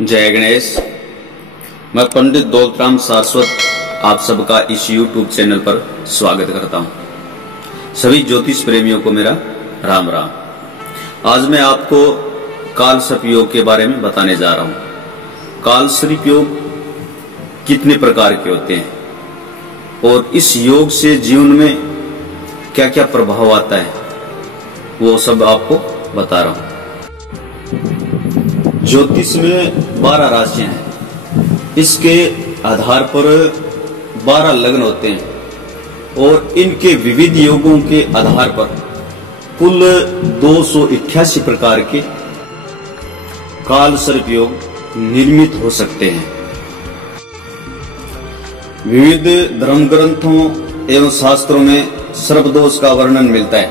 जय गणेश। मैं पंडित दौलतराम सारस्वत आप सबका इस YouTube चैनल पर स्वागत करता हूं। सभी ज्योतिष प्रेमियों को मेरा राम राम। आज मैं आपको कालसर्प योग के बारे में बताने जा रहा हूं। कालसर्प योग कितने प्रकार के होते हैं और इस योग से जीवन में क्या क्या प्रभाव आता है वो सब आपको बता रहा हूं। ज्योतिष में 12 राशियां हैं। इसके आधार पर 12 लग्न होते हैं और इनके विविध योगों के आधार पर कुल 288 प्रकार के कालसर्प योग निर्मित हो सकते हैं। विविध धर्म ग्रंथों एवं शास्त्रों में सर्पदोष का वर्णन मिलता है।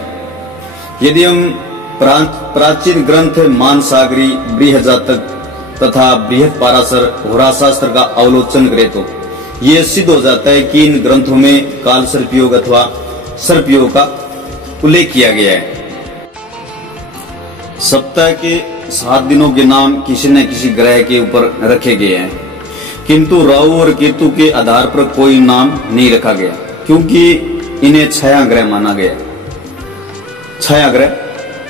यदि हम प्राचीन ग्रंथ मानसागरी, बृहजातक तथा बृहद पाराशर होराशास्त्र का अवलोकन करें तो ये सिद्ध हो जाता है कि इन ग्रंथों में कालसर्प योग अथवा सर्प योग का उल्लेख किया गया है। सप्ताह के 7 दिनों के नाम किसी न किसी ग्रह के ऊपर रखे गए हैं, किंतु राहु और केतु के आधार पर कोई नाम नहीं रखा गया, क्योंकि इन्हें छाया ग्रह माना गया, छाया ग्रह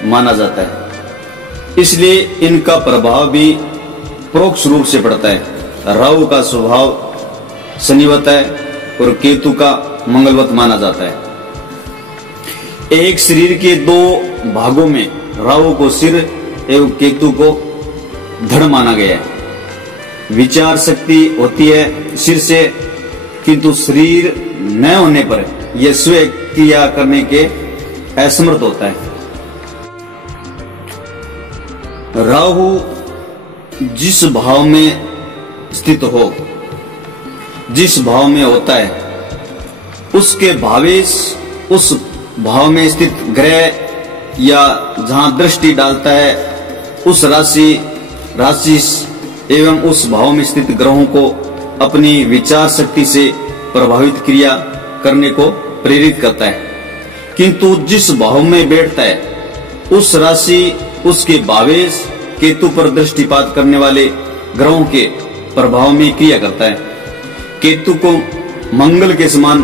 माना जाता है। इसलिए इनका प्रभाव भी परोक्ष रूप से पड़ता है। राहु का स्वभाव शनिवत है और केतु का मंगलवत माना जाता है। एक शरीर के 2 भागों में राहु को सिर एवं केतु को धड़ माना गया है। विचार शक्ति होती है सिर से, किंतु शरीर न होने पर यह स्वयं क्रिया करने के असमर्थ होता है। राहु जिस भाव में स्थित हो, जिस भाव में होता है, उसके भावेश उस भाव में स्थित ग्रह या जहां दृष्टि डालता है उस राशि एवं उस भाव में स्थित ग्रहों को अपनी विचार शक्ति से प्रभावित क्रिया करने को प्रेरित करता है। किंतु जिस भाव में बैठता है उस राशि उसके भावेश केतु पर दृष्टिपात करने वाले ग्रहों के प्रभाव में क्रिया करता है। केतु को मंगल के समान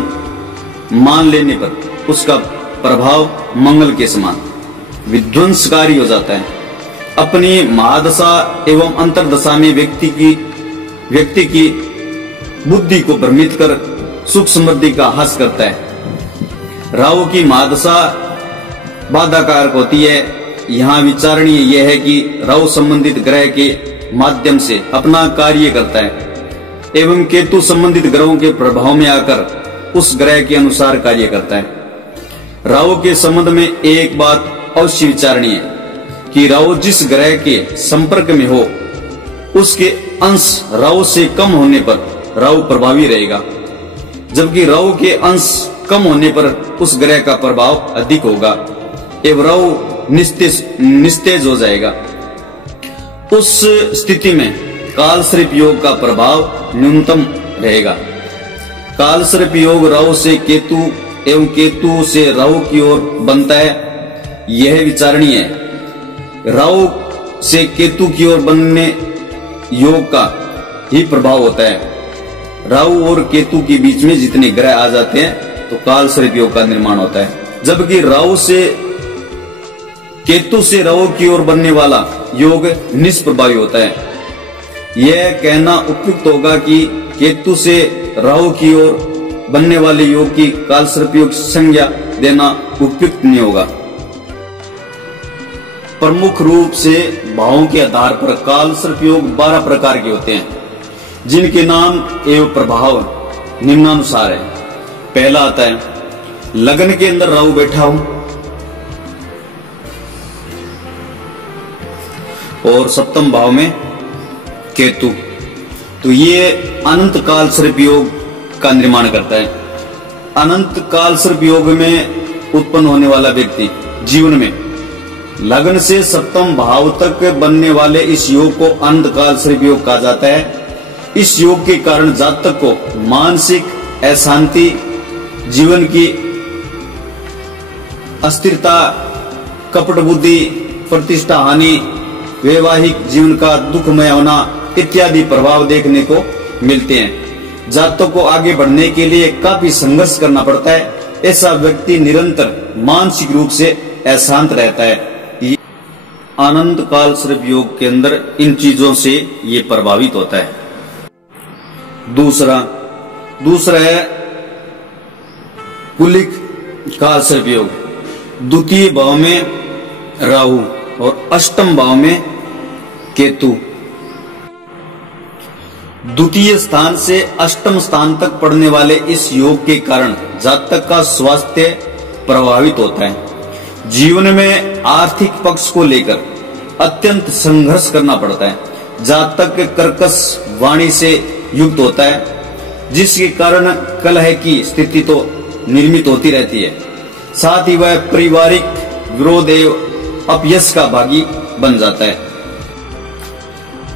मान लेने पर उसका प्रभाव मंगल के समान विध्वंसकारी हो जाता है। अपनी महादशा एवं अंतर्दशा में व्यक्ति की बुद्धि को भ्रमित कर सुख समृद्धि का हास करता है। राहु की महादशा बाधाकारक होती है। यहाँ विचारणीय यह है कि राहु संबंधित ग्रह के माध्यम से अपना कार्य करता है एवं केतु संबंधित ग्रहों के प्रभाव में आकर उस ग्रह के अनुसार कार्य करता है। राहु के संबंध में एक बात अवश्य विचारणीय है कि राहु जिस ग्रह के संपर्क में हो उसके अंश राहु से कम होने पर राहु प्रभावी रहेगा, जबकि राहु के अंश कम होने पर उस ग्रह का प्रभाव अधिक होगा एवं राहु निस्तेज हो जाएगा। उस स्थिति में कालसर्प योग का प्रभाव न्यूनतम रहेगा। कालसर्प योग राहु से केतु एवं केतु से राहु की ओर बनता है, यह विचारणीय है। राहु से केतु की ओर बनने योग का ही प्रभाव होता है। राहु और केतु के बीच में जितने ग्रह आ जाते हैं तो कालसर्प योग का निर्माण होता है, जबकि केतु से राहु की ओर बनने वाला योग निष्प्रभावी होता है। यह कहना उपयुक्त होगा कि केतु से राहु की ओर बनने वाले योग की कालसर्प योग संज्ञा देना उपयुक्त नहीं होगा। प्रमुख रूप से भावों के आधार पर कालसर्प योग 12 प्रकार के होते हैं, जिनके नाम एवं प्रभाव निम्नानुसार है। पहला आता है लग्न के अंदर राहु बैठा हो और सप्तम भाव में केतु, तो ये अनंत कालसर्प योग का निर्माण करता है। अनंत कालसर्प योग में उत्पन्न होने वाला व्यक्ति जीवन में लग्न से सप्तम भाव तक बनने वाले इस योग को अनंत कालसर्प योग कहा जाता है। इस योग के कारण जातक को मानसिक अशांति, जीवन की अस्थिरता, कपट बुद्धि, प्रतिष्ठा हानि, वैवाहिक जीवन का दुखमय होना, इत्यादि प्रभाव देखने को मिलते हैं। जातक को आगे बढ़ने के लिए काफी संघर्ष करना पड़ता है। ऐसा व्यक्ति निरंतर मानसिक रूप से अशांत रहता है। आनंद काल सर्प योग के अंदर इन चीजों से ये प्रभावित होता है। दूसरा है कुलिक काल सर्प योग। द्वितीय भाव में राहु और अष्टम भाव में केतु। द्वितीय स्थान से अष्टम स्थान तक पड़ने वाले इस योग के कारण जातक का स्वास्थ्य प्रभावित होता है। जीवन में आर्थिक पक्ष को लेकर अत्यंत संघर्ष करना पड़ता है। जातक कर्कश वाणी से युक्त होता है, जिसके कारण कलह की स्थिति तो निर्मित होती रहती है। साथ ही वह पारिवारिक विरोध एवं अपयश का भागी बन जाता है।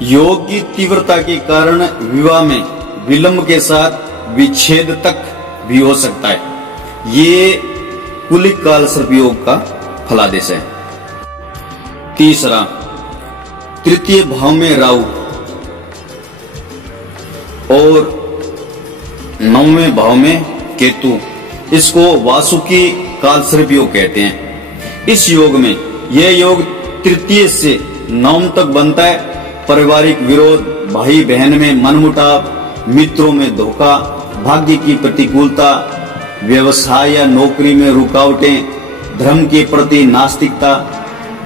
योग की तीव्रता के कारण विवाह में विलंब के साथ विच्छेद तक भी हो सकता है। ये कुलिक काल सर्प योग का फलादेश है। तीसरा, तृतीय भाव में राहु और नौवें भाव में केतु। इसको वासुकी काल सर्प योग कहते हैं। इस योग में यह योग तृतीय से नवम तक बनता है। पारिवारिक विरोध, भाई बहन में मनमुटाव, मित्रों में धोखा, भाग्य की प्रतिकूलता, व्यवसाय या नौकरी में रुकावटें, धर्म के प्रति नास्तिकता,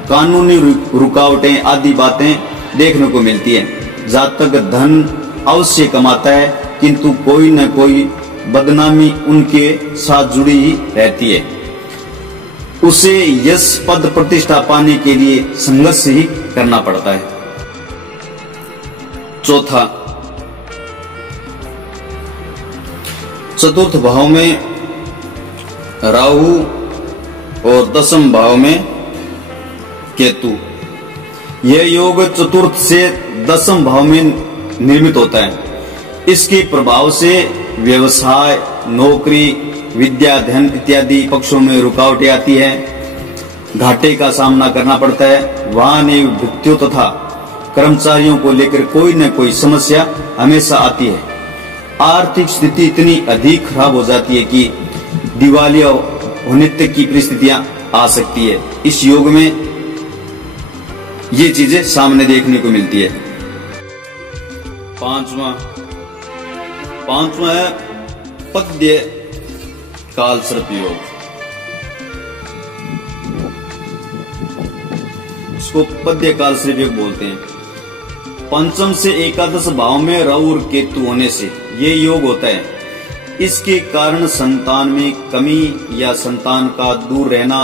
कानूनी रुकावटें आदि बातें देखने को मिलती है। जातक धन अवश्य कमाता है, किंतु कोई न कोई बदनामी उनके साथ जुड़ी ही रहती है। उसे यश पद प्रतिष्ठा पाने के लिए संघर्ष ही करना पड़ता है। चौथा, चतुर्थ भाव में राहु और दसम भाव में केतु। यह योग चतुर्थ से दसम भाव में निर्मित होता है। इसके प्रभाव से व्यवसाय, नौकरी, विद्या, धन इत्यादि पक्षों में रुकावटें आती है। घाटे का सामना करना पड़ता है। वाहन एवं व्यक्तियों तथा कर्मचारियों को लेकर कोई न कोई समस्या हमेशा आती है। आर्थिक स्थिति इतनी अधिक खराब हो जाती है कि दिवालिया होने तक की परिस्थितियां आ सकती है। इस योग में ये चीजें सामने देखने को मिलती है। पांचवा है पद्य काल सर्प योग। इसको पद्य काल सर्प योग बोलते हैं। पंचम से एकादश भाव में राहु और केतु होने से ये योग होता है। इसके कारण संतान में कमी या संतान का दूर रहना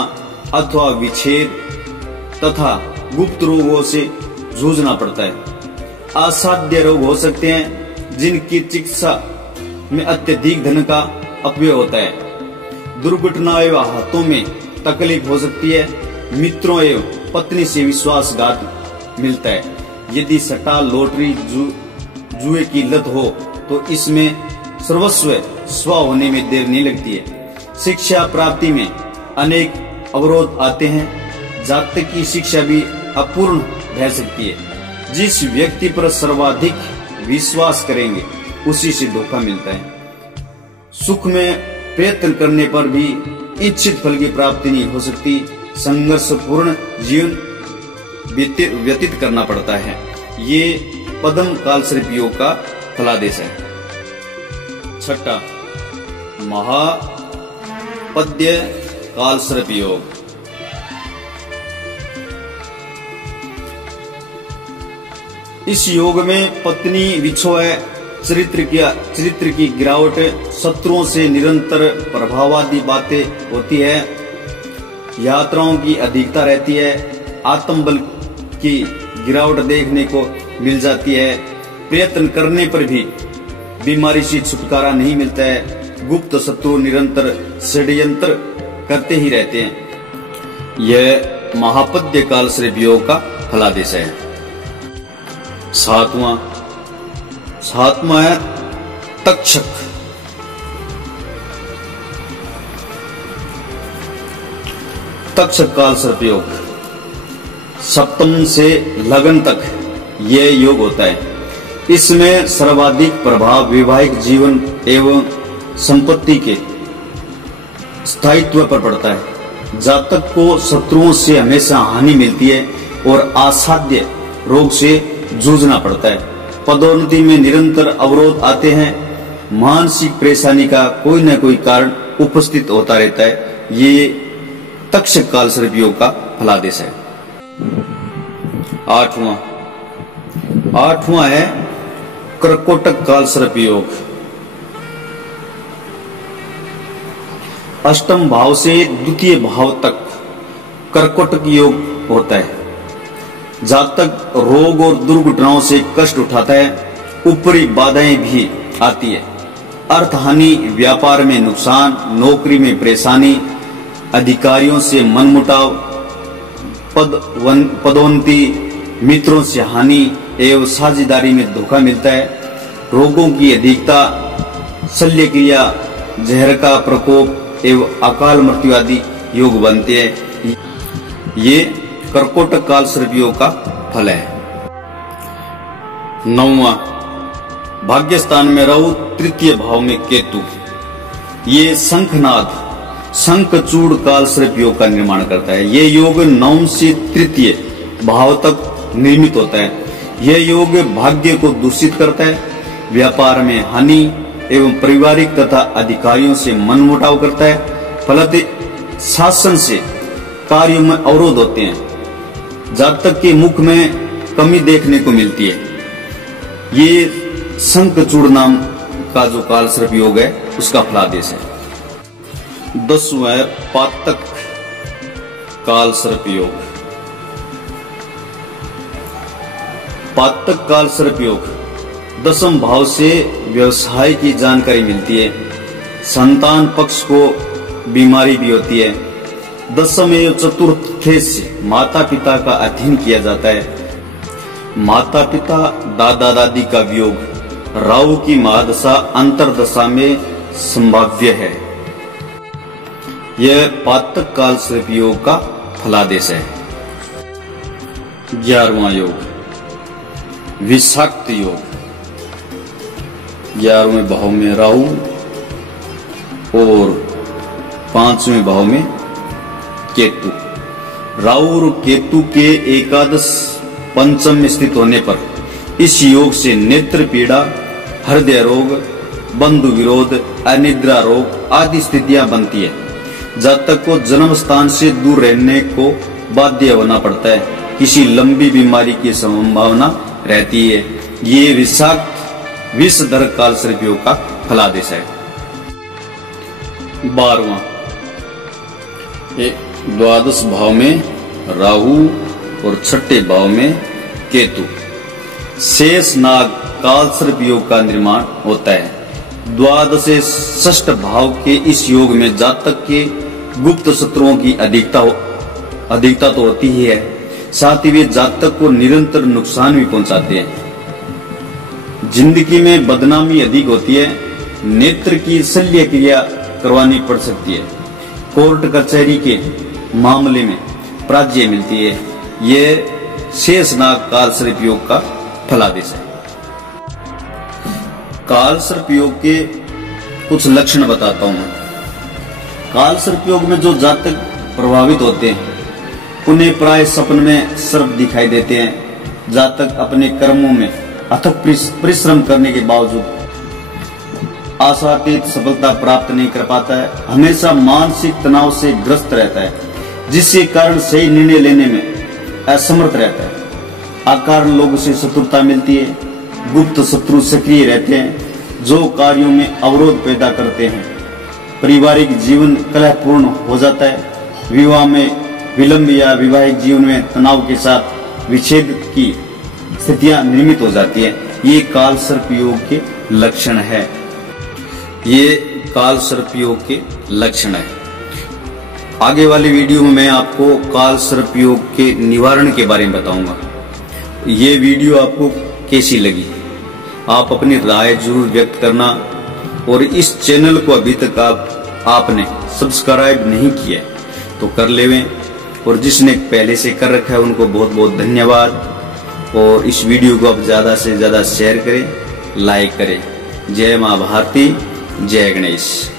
अथवा विच्छेद तथा गुप्त रोगों से जूझना पड़ता है। असाध्य रोग हो सकते हैं, जिनकी चिकित्सा में अत्यधिक धन का अपव्यय होता है। दुर्घटना एवं हाथों में तकलीफ हो सकती है। मित्रों एवं पत्नी से विश्वासघात मिलता है। यदि सट्टा, लॉटरी, जुए की लत हो तो इसमें सर्वस्व स्व होने में देर नहीं लगती है। शिक्षा प्राप्ति में अनेक अवरोध आते हैं। जातक की शिक्षा भी अपूर्ण रह सकती है। जिस व्यक्ति पर सर्वाधिक विश्वास करेंगे उसी से धोखा मिलता है। सुख में प्रयत्न करने पर भी इच्छित फल की प्राप्ति नहीं हो सकती। संघर्षपूर्ण जीवन व्यतीत करना पड़ता है। ये पद्म काल सर्प योग का फलादेश है। छठा, महापद्य काल सर्प योग। इस योग में पत्नी विछोह, चरित्र की गिरावट, शत्रुओं से निरंतर प्रभावादी बातें होती है। यात्राओं की अधिकता रहती है। आत्मबल की गिरावट देखने को मिल जाती है। प्रयत्न करने पर भी बीमारी से छुटकारा नहीं मिलता है। गुप्त शत्रु निरंतर षड्यंत्र करते ही रहते हैं। यह महापद्य काल सर्प योग का फलादेश है। सातवां है तक्षक। तक्षक काल सर्प योग। सप्तम से लगन तक यह योग होता है। इसमें सर्वाधिक प्रभाव वैवाहिक जीवन एवं संपत्ति के स्थायित्व पर पड़ता है। जातक को शत्रुओं से हमेशा हानि मिलती है और असाध्य रोग से जूझना पड़ता है। पदोन्नति में निरंतर अवरोध आते हैं। मानसिक परेशानी का कोई न कोई कारण उपस्थित होता रहता है। ये तक्षक काल सर्प योग का फलादेश है। आठवां है कर्कोटक काल सर्प योग। अष्टम भाव से द्वितीय भाव तक कर्कोटक योग होता है। जातक रोग और दुर्घटनाओं से कष्ट उठाता है। ऊपरी बाधाएं भी आती है। अर्थ हानि, व्यापार में नुकसान, नौकरी में परेशानी, अधिकारियों से मनमुटाव, पदोन्नति, मित्रों से हानि एवं साझेदारी में धोखा मिलता है। रोगों की अधिकता, शल्य क्रिया, जहर का प्रकोप एवं अकाल मृत्यु आदि योग बनते हैं। ये कर्कोटक काल सर्प योग का फल है। 9वां, भाग्य स्थान में राहु, तृतीय भाव में केतु। ये शंखनाद शंखचूड़ काल सर्प योग का निर्माण करता है। ये योग 9 से तृतीय भाव तक निर्मित होता है। यह योग भाग्य को दूषित करता है, व्यापार में हानि एवं पारिवारिक तथा अधिकारियों से मनमुटाव करता है। फलतः शासन से कार्यों में अवरोध होते हैं। जातक के मुख में कमी देखने को मिलती है। ये शंखचूड़ नाम का जो काल सर्प योग है उसका फलादेश है। 10वां है पातक काल सर्प योग। पातक काल सर्प योग 10वें भाव से व्यवसाय की जानकारी मिलती है। संतान पक्ष को बीमारी भी होती है। 10वें एवं चतुर्थ से माता पिता का अध्ययन किया जाता है। माता पिता दादा दादी का वियोग राहु की महादशा अंतरदशा में संभाव्य है। यह पातक काल सर्प योग का फलादेश है। 11वां योग विषाक्त योग। 11वें भाव में राहु और 5वें भाव में केतु। राहु और केतु के एकादश पंचम में स्थित होने पर इस योग से नेत्र पीड़ा, हृदय रोग, बंधु विरोध, अनिद्रा रोग आदि स्थितियां बनती है। जातक को जन्म स्थान से दूर रहने को बाध्य होना पड़ता है। किसी लंबी बीमारी की संभावना रहती है। ये विषाक्त विषधर काल सर्प योग का फलादेश है। 12वां द्वादश भाव में राहु और छठे भाव में केतु। शेष नाग काल सर्प योग का निर्माण होता है। द्वादश से षष्ठ भाव के इस योग में जातक के गुप्त शत्रुओं की अधिकता तो होती ही है, साथ ही वे जातक को निरंतर नुकसान भी पहुंचाते हैं। जिंदगी में बदनामी अधिक होती है। नेत्र की शल्य क्रिया करवानी पड़ सकती है। कोर्ट कचहरी के मामले में पराजय मिलती है। यह शेषनाग काल सर्प योग का फलादेश है। काल सर्प योग के कुछ लक्षण बताता हूं मैं। काल सर्प योग में जो जातक प्रभावित होते हैं उन्हें प्राय सपन में सर्प दिखाई देते हैं। जातक अपने कर्मों में अथक परिश्रम करने के बावजूद आशातीत सफलता प्राप्त नहीं कर पाता है। हमेशा मानसिक तनाव से ग्रस्त रहता है, जिसके कारण सही निर्णय लेने में असमर्थ रहता है। अकारण लोगों से शत्रुता मिलती है। गुप्त शत्रु सक्रिय रहते हैं जो कार्यों में अवरोध पैदा करते हैं। पारिवारिक जीवन कलहपूर्ण हो जाता है। विवाह में विलंब या वैवाहिक जीवन में तनाव के साथ विच्छेद की स्थितियां निर्मित हो जाती है। ये काल सर्प योग के लक्षण है। ये काल सर्प योग के लक्षण है। आगे वाली वीडियो में मैं आपको काल सर्प योग के निवारण के बारे में बताऊंगा। ये वीडियो आपको कैसी लगी आप अपनी राय जरूर व्यक्त करना, और इस चैनल को अभी तक आपने सब्सक्राइब नहीं किया तो कर लेवें, और जिसने पहले से कर रखा है उनको बहुत बहुत धन्यवाद। और इस वीडियो को आप ज्यादा से ज्यादा शेयर करें, लाइक करें। जय मां भारती, जय गणेश।